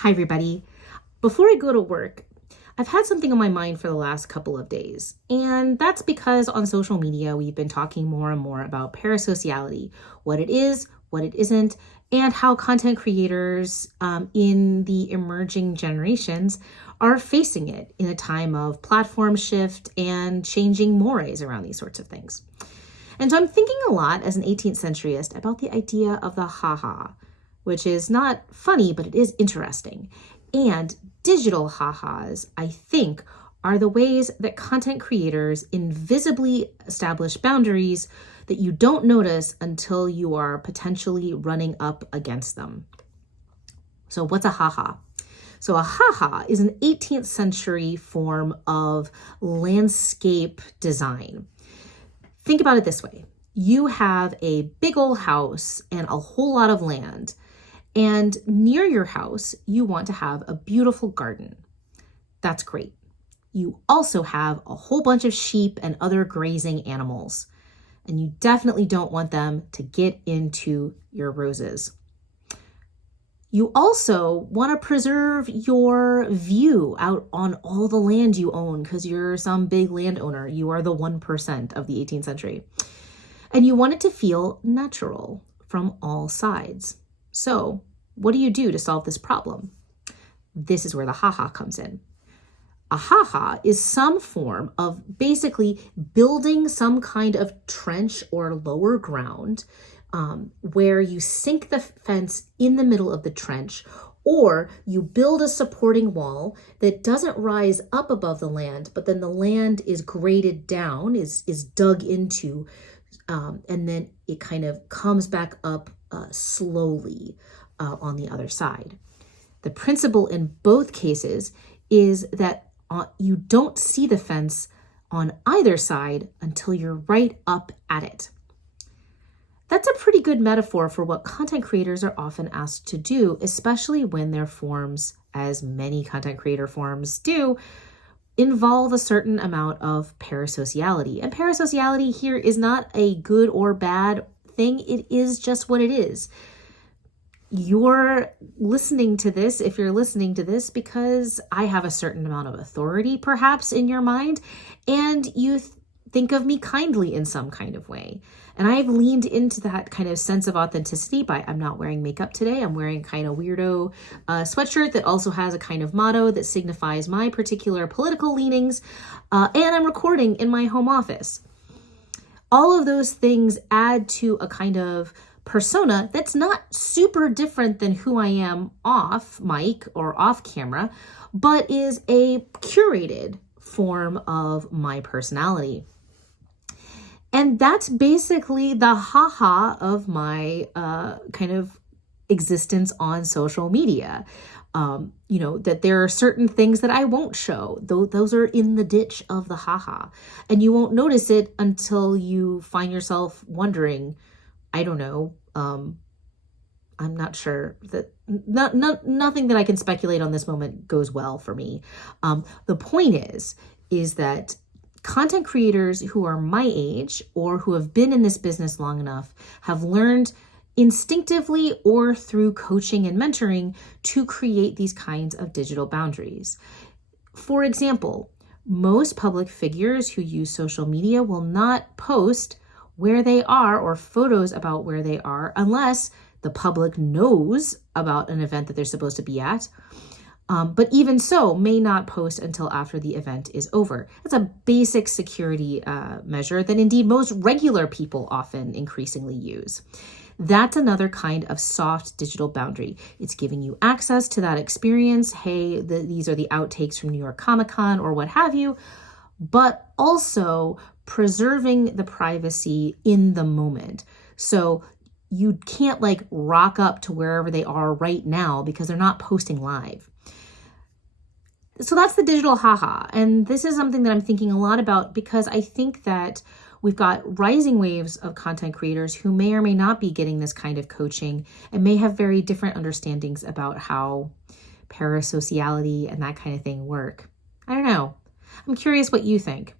Hi, everybody. Before I go to work, I've had something on my mind for the last couple of days, and that's because on social media, we've been talking more and more about parasociality, what it is, what it isn't, and how content creators in the emerging generations are facing it in a time of platform shift and changing mores around these sorts of things. And so I'm thinking a lot as an 18th centuryist about the idea of the haha, which is not funny, but it is interesting. And digital ha-has, I think, are the ways that content creators invisibly establish boundaries that you don't notice until you are potentially running up against them. So what's a ha-ha? So a ha-ha is an 18th century form of landscape design. Think about it this way. You have a big old house and a whole lot of land. And near your house, you want to have a beautiful garden. That's great. You also have a whole bunch of sheep and other grazing animals. And you definitely don't want them to get into your roses. You also want to preserve your view out on all the land you own because you're some big landowner. You are the 1% of the 18th century. And you want it to feel natural from all sides. So what do you do to solve this problem? This is where the ha-ha comes in. A ha-ha is some form of basically building some kind of trench or lower ground where you sink the fence in the middle of the trench, or you build a supporting wall that doesn't rise up above the land, but then the land is graded down, is dug into, and then it kind of comes back up slowly on the other side. The principle in both cases is that you don't see the fence on either side until you're right up at it. That's a pretty good metaphor for what content creators are often asked to do, especially when their forms, as many content creator forms do, involve a certain amount of parasociality. And parasociality here is not a good or bad thing. It is just what it is. You're listening to this, if you're listening to this, because I have a certain amount of authority perhaps in your mind, and you think of me kindly in some kind of way. And I've leaned into that kind of sense of authenticity by I'm not wearing makeup today. I'm wearing kind of weirdo sweatshirt that also has a kind of motto that signifies my particular political leanings. And I'm recording in my home office. All of those things add to a kind of persona that's not super different than who I am off mic or off camera, but is a curated form of my personality. And that's basically the ha-ha of my kind of existence on social media. That there are certain things that I won't show. Those are in the ditch of the ha-ha. And you won't notice it until you find yourself wondering, I don't know, I'm not sure that nothing that I can speculate on this moment goes well for me. The point is that content creators who are my age or who have been in this business long enough have learned instinctively or through coaching and mentoring to create these kinds of digital boundaries. For example, most public figures who use social media will not post where they are or photos about where they are unless the public knows about an event that they're supposed to be at. But even so, may not post until after the event is over. That's a basic security measure that indeed most regular people often increasingly use. That's another kind of soft digital boundary. It's giving you access to that experience. Hey, these are the outtakes from New York Comic Con or what have you, but also preserving the privacy in the moment. So you can't rock up to wherever they are right now because they're not posting live. So that's the digital haha. And this is something that I'm thinking a lot about because I think that we've got rising waves of content creators who may or may not be getting this kind of coaching and may have very different understandings about how parasociality and that kind of thing work. I don't know. I'm curious what you think.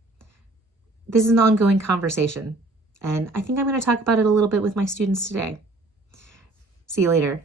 This is an ongoing conversation, and I think I'm going to talk about it a little bit with my students today. See you later.